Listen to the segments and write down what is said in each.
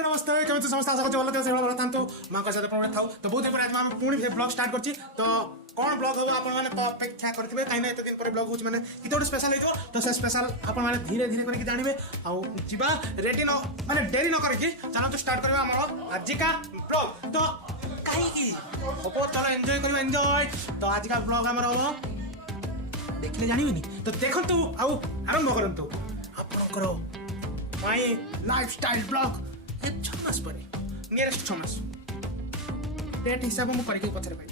hello नमस्ते केମିତି ସମସ୍ତେ ଆଶା କରୁଛି ଭଲ ଥିବ ସେଇଭଳି ଭଲ ଥାନ୍ତୁ ମାଙ୍କ ସହିତ ପ୍ରଣୟ ଥାଉ ତ ବହୁତ ଦିନ ପରେ ଆମେ ପୁଣି ବ୍ଲଗ ଷ୍ଟାର୍ଟ କରିଛି ତ କ'ଣ ବ୍ଲଗ ହେବ ଆପଣମାନେ ତ ଅପେକ୍ଷା କରିଥିବେ କାହିଁକି ନା ଏତେ ଦିନ ପରେ ବ୍ଲଗ ହେଉଛି ମାନେ କିଛି ଗୋଟେ ସ୍ପେଶାଲ ହେଇଥିବ ତ ସେ ସ୍ପେଶାଲ ଆପଣମାନେ ଧୀରେ ଧୀରେ କରିକି ଜାଣିବେ ଆଉ ଯିବା ରେଡି ନ ମାନେ ଡେରି ନ କରିକି ଚାଲନ୍ତୁ ଷ୍ଟାର୍ଟ କରିବା ଆମର ଆଜିକା ବ୍ଲଗ ତ କାହିଁକି ହବ ଚାଲ ଏନ୍ଜୟ କରିବା ଏନ୍ଜୟ ତ ଆଜିକା ବ୍ଲଗ ଆମର ହବ ଦେଖିଲେ ଜାଣିବେନି ତ ଦେଖନ୍ତୁ ଆଉ ଆରମ୍ଭ କରନ୍ତୁ ଆପଣଙ୍କର माय लाइफस्टाइल ब्लॉग ये 6 मास पर नियरेस्ट 6 मास डेट हिसाब में करके पछरे पाई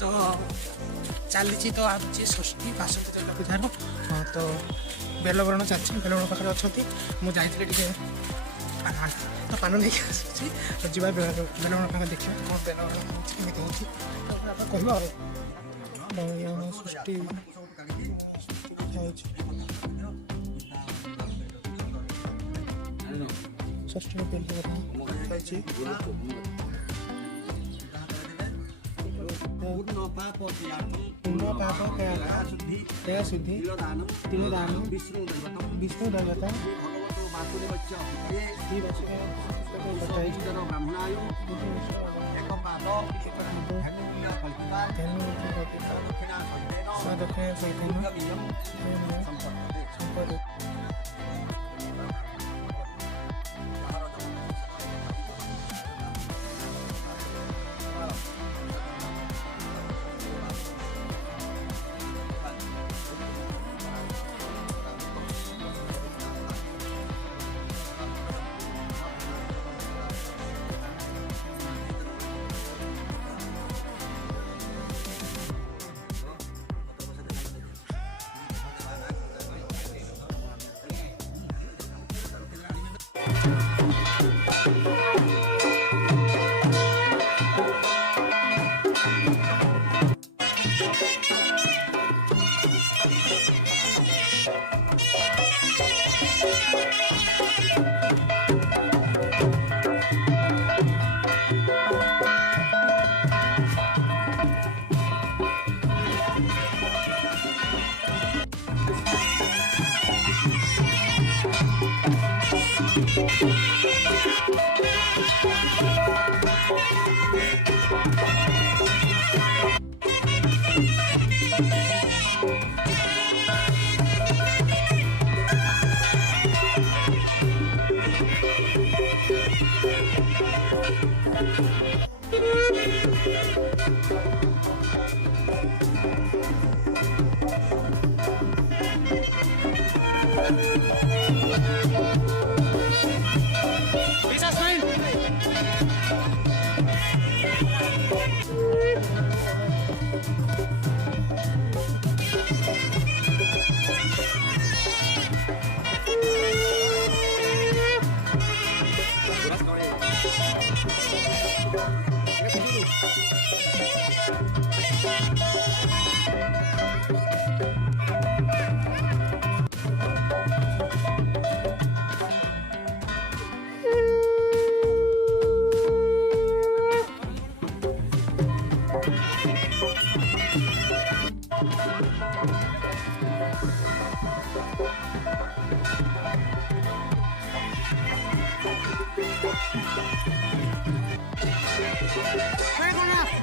तो चली तो आज षष्ठी बासंती पूजार हाँ तो बेलवरण चलती बेलवरण पाखे अच्छा मुझे जाइए तो पान नहीं आसी तो जी बेलवरण पाखे देखिए कौन बेलवरण कह षष्ठी षष्ठी बेलवरण पूर्ण पाप दया शुद्धि तिलोदान विष्णु देवता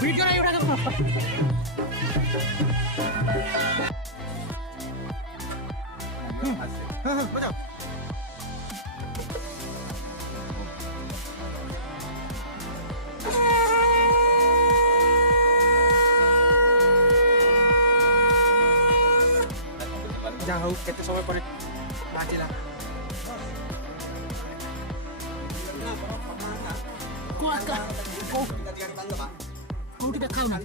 वीडियो नहीं उठा बजाओ जा हो केते समय पर बाजिला कोठी देखाउ ना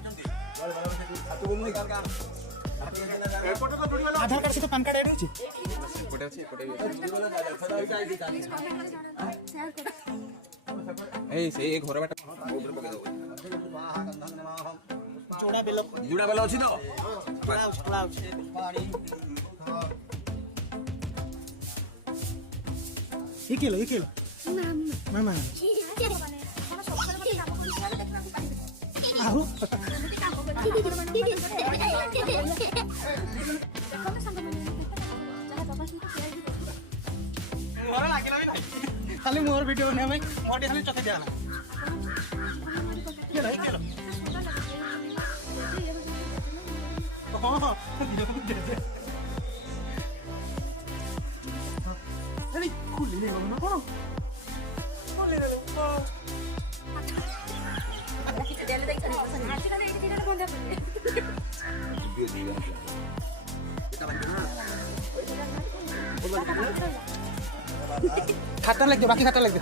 आधार कार्ड से तो पैन कार्ड एड होची कोटे अछि कोटे ए से एक घर बाटा ऊपर पके दो जोड़ा बेल अच्छी तो जोड़ा ये केलो मामा आहू खाली मोर वीडियो ने भाई मोटे खाली चखे दिया केलो हां अरे खुली नहीं मामा कौन खोल ले खाता लग दे बाकी खाता लग दे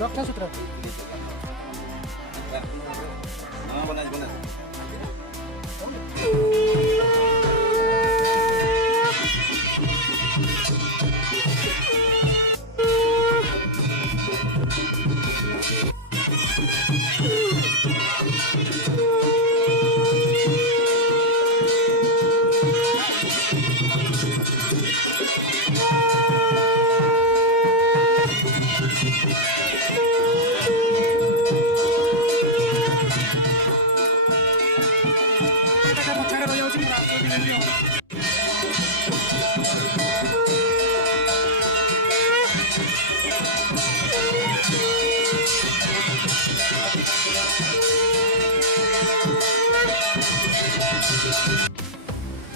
रखा सूत्र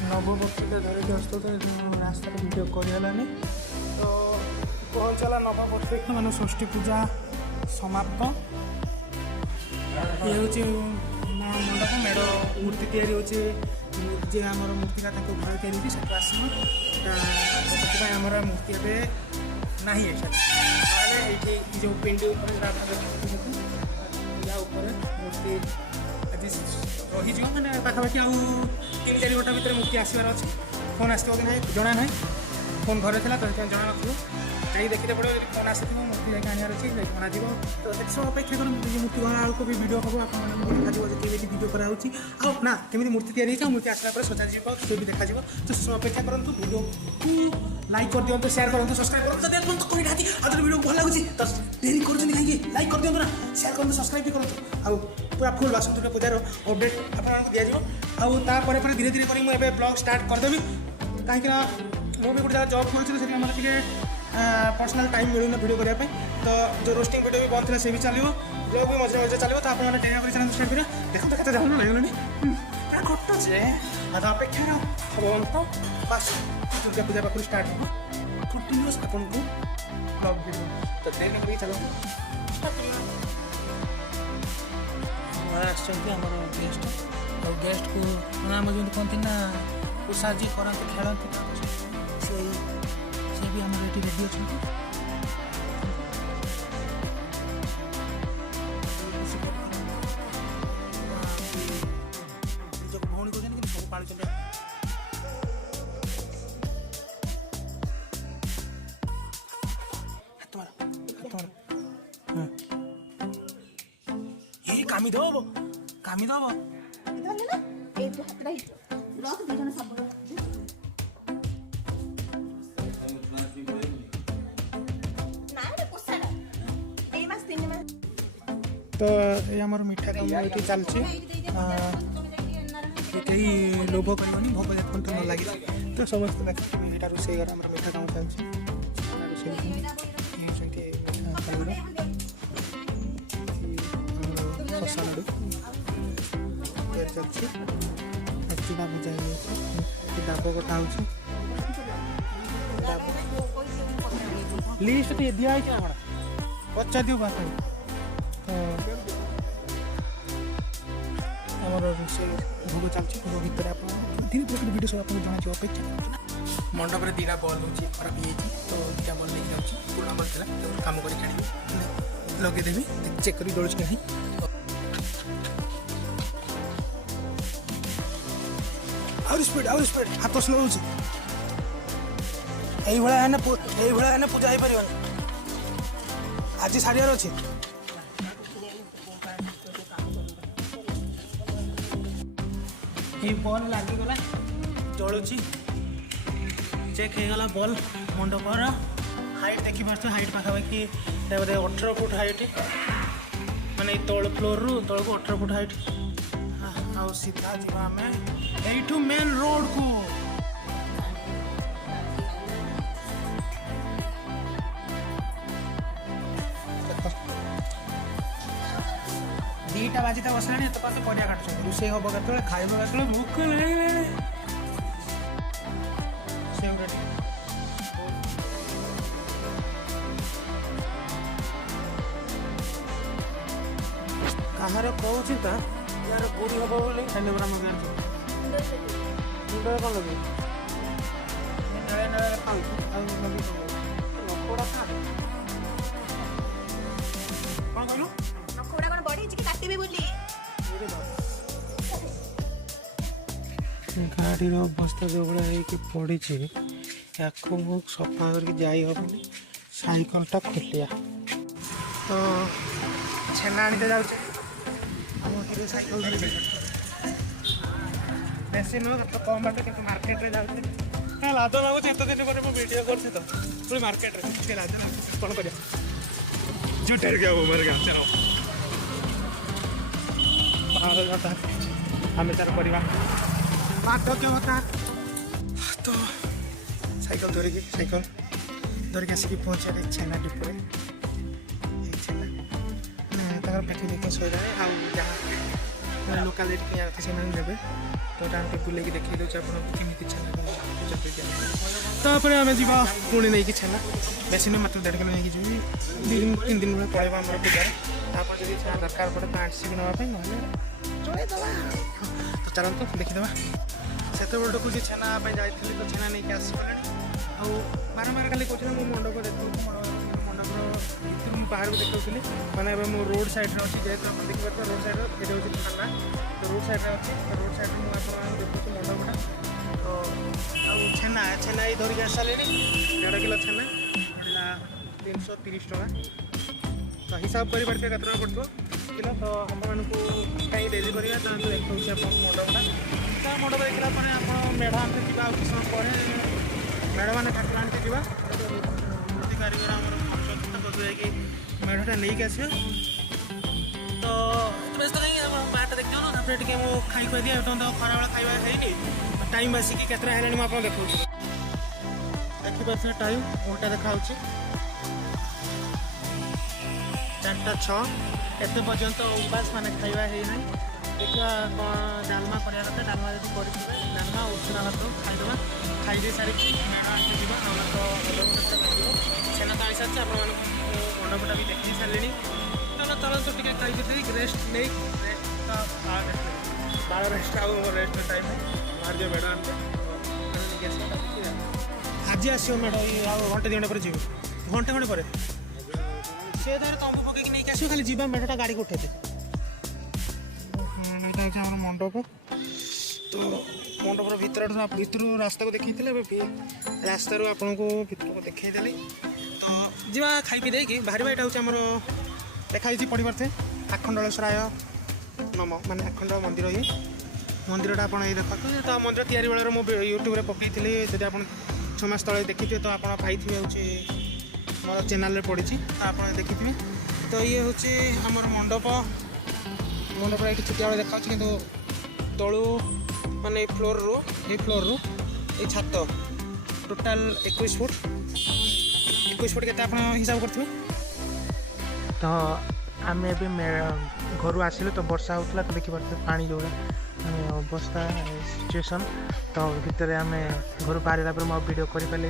नववर्ष धरिक आसत रास्ता भिडियो करगलानी तो पहुँचला नववर्ष मान षष्ठी पूजा समाप्त ये हूँ मंडप मेढ़ मूर्ति तैयारी होचे जे आमर मूर्तिका घर तैयारी होती से आसम से आमर मूर्ति ए ना ये जो पिंडी मूर्ति रही मैंने पाखापाखि आउ 3-4 घंटा भितर मूर्ति आसबार अच्छे फोन आसो कि ना जना ना फोन घरे था तो जना ना कहीं देखते पड़ो फोन आस मूर्ति जाकर आनार अच्छे बना तो सब अपेक्षा कर मूर्ति घर आगे भी भिड हम आप देखा केमी भिड कराऊँ ना केमी मूर्ति तैयारी मूर्ति आसला सजा तो भी देखा तो सब अपेक्षा करूँ भिडियो को लाइक कर दिखाते शेयर करूँ सब्सक्राइब करूँ आज भिडियो भल लगे तो डेरी कर कहीं लाइक कर दिखाँ ना शेयर करूँ सब्सक्राइब भी करूँ आउ पूरा फुल बासुदुर्गा पूजार अपडेट आपको दिज्व आउे धीरे धीरे कर मुझे ब्लॉग स्टार्ट करदेवी कहीं मुझे गोटे जगह जॉब करूँ से पर्सनल टाइम मिलूना वीडियो करने तो जो रोस्टिंग वीडियो भी बंद था से भी चलो ब्लॉग भी मझे मझे चलो तो आपने टेन कर सब्सक्राइब करें देखते देखते जाऊँ लगेनि घट से अपेक्षा हम तो बस दुर्गा पूजा पाखु स्टार्ट हो कंटिन्यूअस आपन को ब्लॉग वीडियो तो देख कर चलो आमर गेस्ट और गेस्ट को आम जो कहते ना साजी करते खेलते से भी आम रेडी रेडी अच्छा भौणी कर सब पाड़ कामी दब कामी दब ना तो ये आमर मिठा काम ये चलती कहीं लोभ करनी भोग देखते न लगे तो समस्त देखते यहाँ रोषे घर आम मिठा काम चलती खसा लड्डू चलती चूड़ा भजा डाब कटा हो लिस्ट तो दिखाई ना पचार दिव बात तो आमर रोषे भोग चलती भोग भितर आप धीरे धीरे भिडियो सब आपको जन अपेक्षा मंडप में 2टा बल हो खराब हो तो 2टा बल लेके जाऊँगी पुराना बल था कम कर लगेदेवी चेक कर डोल कि नहीं आउर स्पीड हाथ स्लो हो पूजा हो पार आज सारियार अच्छे ये बल लगिगला जलुची चेक होगा बल मंडपर हाइट देखी पार्थ हाइट पाखापाखि बोधे 18 फुट हाइट माने तल फ्लोर रु तल को 18 फुट हाइट आउ सीधा जीवा आम यू मेन रोड को दीटा बाजिता बसला एत पास परिया काटुछ रोषे हम केत खाइब केत भोक लगे कहार कौच यार बुढ़ी हम बोली खाने पर मुंडे कौन लगे गाड़ी अवस्था जो भाई पड़ी या सफा करके जाई हेनी साइकलटा खोलिया तो छेना आनी जाऊँ साइकल धर बेसी नुह तो कम बाट कि मार्केट में जाऊँ लाज लगुच एत दिन पर वीडियो करती तो पूरी मार्केट में लाज लगुच कौन कर आम तार करवा बार्धक्य भत्ता तो साइकल धरिक आसिक पहुँचे छेना डिपोरे छेना पैकिंग देखिए शोधा जहाँ लोकालिटी से ने तो बुले देखी दूसरे आपकी छेना तापर आम जा पुणी नहीं छेना बेसी नुह मात्र 1.5 किलो नहीं जी 2-3 दिन में पड़ेगा आम पूजा जब छेना दरकार पड़े तो आसी नापी ना चलता तो चलते देखीदे से बड़क छेना जाइए तो छेना नहीं आसगले बारंबार खाली कौन मो मंडप देखो मंडप बाहर को देखी मैंने मो रोड साइड अच्छी जेहतु आप देखिए रोड साइड ये हूँ थाना तो रोड साइड अच्छी रोड साइड मुझे देखुची मंडपटा तो छेना छेना ये धरिक आस सारे 1.5 किलो छेना पड़ा 330 टका तो हिसाब कर पारे केत पड़ो किलो तो हम मानू कहीं डेरी कर देखा मंडपटा तो मंडप देखला आप मेढ़ आनते जा किस समय पर मेढ़ मैंने ठाकुर आनते जा मूर्ति कारीगर आम खर्च मेढ़टा नहीं आस तो व्यस्त नहीं बारटा देखते हो ना टे खाई खुआ दिए तो खरा बेला खाଇବା है टाइम आसिक के मुझे देखा देखिए टाइम घंटा देखा 4:06 एत पर्यंत उपास मैंने खाଇବା है ना देखा कौन डालमा कर डालमा जब कर डालमा उषुना भात खाईदे खाई सारिक मेढ़ आनते जा तो छेना तो आई सारी आप मंडपटा भी देखी सारे चलते टे खाई रेस्ट नहीं बार रेस्ट आउ रेस्ट टाइम बाहर जो मेढ़ आनते आज आस मेढ़ घंटे 2 घंटे पर जी घंटे खंडे पर से तंबू पकईक नहीं आस खाली जा मेढ़टा गाड़ी को उठे यहाँ मंडप तो मंडपर भर रास्ता को देखी रास्ता आपन को भर को देखईदेली तो जा खाई पी देकी बाहर यहाँ हूँ देखाई पढ़ी पारे आखंडलेश्वराय नम माने आखंड मंदिर ये मंदिरटा आप देखते तो मंदिर तैयारी बेलर मुझे यूट्यूब पकई थी जब आप 6 मास तले देखी तो आप पाई हूँ मोर चैनल पड़ी तो आप देखी तो ये हूँ आमर मंडप मंडप ये छुटिया बेले देखा कि तलू माने फ्लोर रू ये छात टोटाल 21 फुट के हिसाब करते तो आम ए घर आसिलु तो वर्षा होता तो देखिए पानी जो अवस्था सिचुएसन तो भितर आम घर बाहर पर मुझे वीडियो कर पारे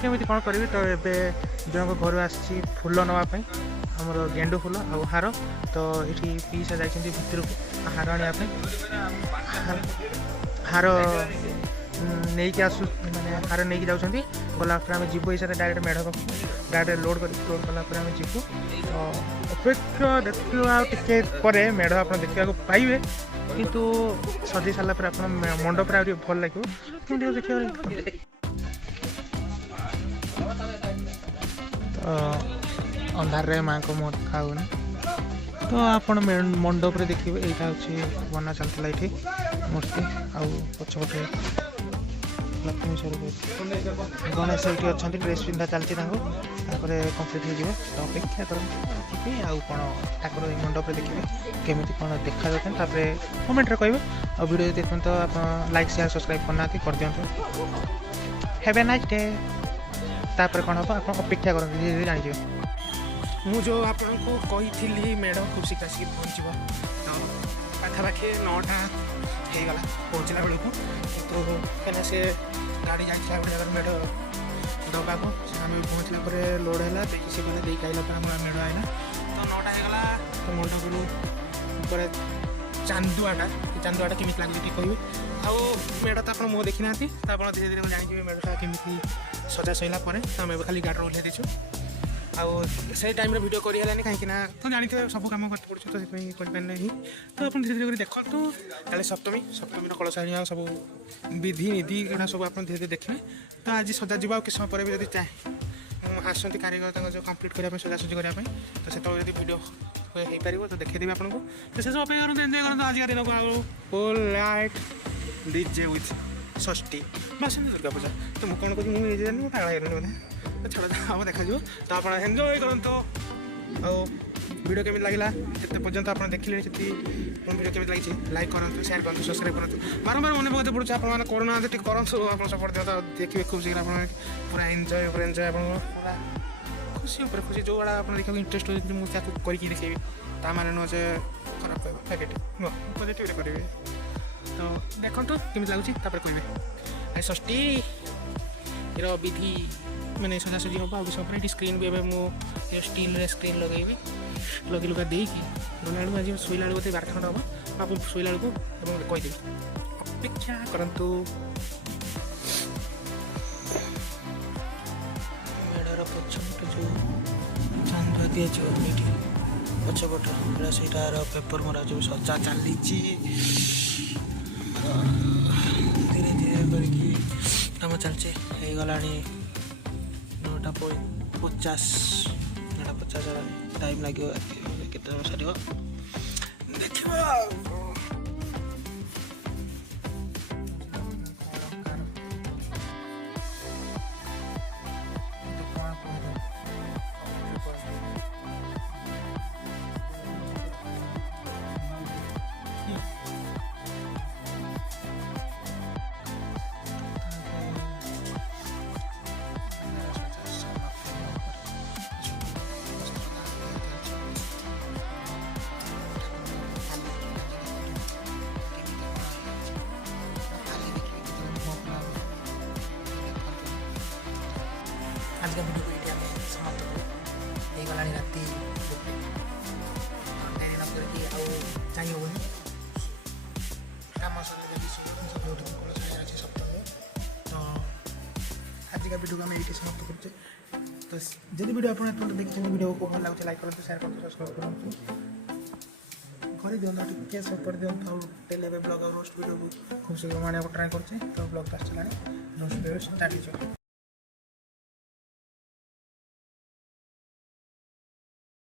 केमी कौन करी तो ये जन घर आसी फूल नापी आमर गेंडु फूल आ हार तो ये पीसा जाती भितर हार आने हार नहीं आसु मैंने हार नहीं जाऊँगी गलापर आम जीव हिसाब से डायरेक्ट मेढ़ डायरेक्ट लोड कलापर आम जीवु तो अपेक्षा देखा मेढ़ आप देखा पाइबे किंतु सजी सारा पर मंडप भल लगे देखिए तो अंधार माँ को मुँह खाऊनी तो आप मंडप देखिए यहाँ हूँ बना चलता ये मूर्ति आछपटे लक्ष्मी स्वरूप गणेश ये अच्छा ड्रेस पिंधा चलती कम्प्लीट हो तो अपेक्षा करेंगे आउ कौन ठाकुर मंडप देखिए केमी कौन देखा जाते कमेंट कहे और वीडियो देखते तो आप लाइक शेयर सब्सक्राइब करना कर दिखाँ हैव ए नाइस डे तापर कौन हम आप अपेक्षा करेंगे धीरे धीरे जानिए मुझे आपको कही मेढ़ खूब शीघ्र आसिक पहुँचब तो पाखापाखि 9टा होगा पहुँचला बेलू तो कहीं से गाड़ी जाता गोटे जगह मेढ़ दबा को आम पहुँचला लोड है देखिए से मैंने देख आइला मेढ़ आइला तो 9टा होगा तो मंडप चांदुआटा केमी लगे कहे आउ मेढ़ तो आप मुँह देखी ना तो आप धीरे धीरे जाने मेढ़टा केमी सजा सैला तो आम खाली गाड़ी ओह्ल देचु आउ से टाइम वीडियो करें कहीं तो जानते सब कम कर पड़े तो ही तो आप धीरे धीरे देखो काले सप्तमी कलश सब विधि निधि यहाँ सब आप धीरे धीरे देखिए तो आज सजा जी किस समय पर भी जब चाहे आसती कारीगर जो कम्प्लीट करने सजासजी करने तो से जब वीडियो हो पार तो देखीदेवी आपको तो से सब अपेक्षा करूँ एंजय करूँ आज दिन को फुल लाइट डीजे विथ षष्ठी बासन दुर्गा पूजा तो मुझे कौन कहूँ मुझे जानी पागल बोधे तो छड़ा हम देखा तो आप एंजय करूँ वीडियो केमी लगे जिते पर्यटन आप देखिले वीडियो केमी लगी लाइक करूँ शेयर करूँ सब्सक्राइब करूँ बारंबार मन पकड़ते पड़े आप करूना करूँ आप सपोर्ट दिखाते देखिए खूब शीघ्र आप पूरा एंजय आप पूरा खुशी खुशी जो गुड़ा आप देखा इंटरेस्ट हो मुझे करके देखेबी ता माने नुह से खराब कह नेगेटिव नुह पॉजिटिव करेंगे तो देखो केमी लगुच कहे षष्ठी विधि मैंने सजासजी हम आगे सब स्क्रीन भी मुझे स्टील स्क्रीन लगेबी लगे लुगा देकी गला आज शोला बोलते 12टा खंड हम आप शोला कहीदेवी अपेक्षा करतु मेढ़र पछपट जो चांदा दिखाई पछपट से पेपर मरा जो सजा चली धीरे धीरे करम चलचे गला 9:50 टाइम लगे के सारी देखा आज का वीडियो को ये समाप्त करूँ गला राति करके आई हेनी कम तो आज का वीडियो को आम ये समाप्त करुचे तो जब वीडियो आप देखते वीडियो को भल लगे लाइक करूँ शेयर करूँ सब्सक्राइब करूँ कर दिखाँ टिके सपोर्ट दिखाँ टेल ब्लॉग और रोस्ट वीडियो को खूब शीघ्र माने ट्राए करते तो ब्लॉग आस रोस्ट वीडियो स्टार्ट हो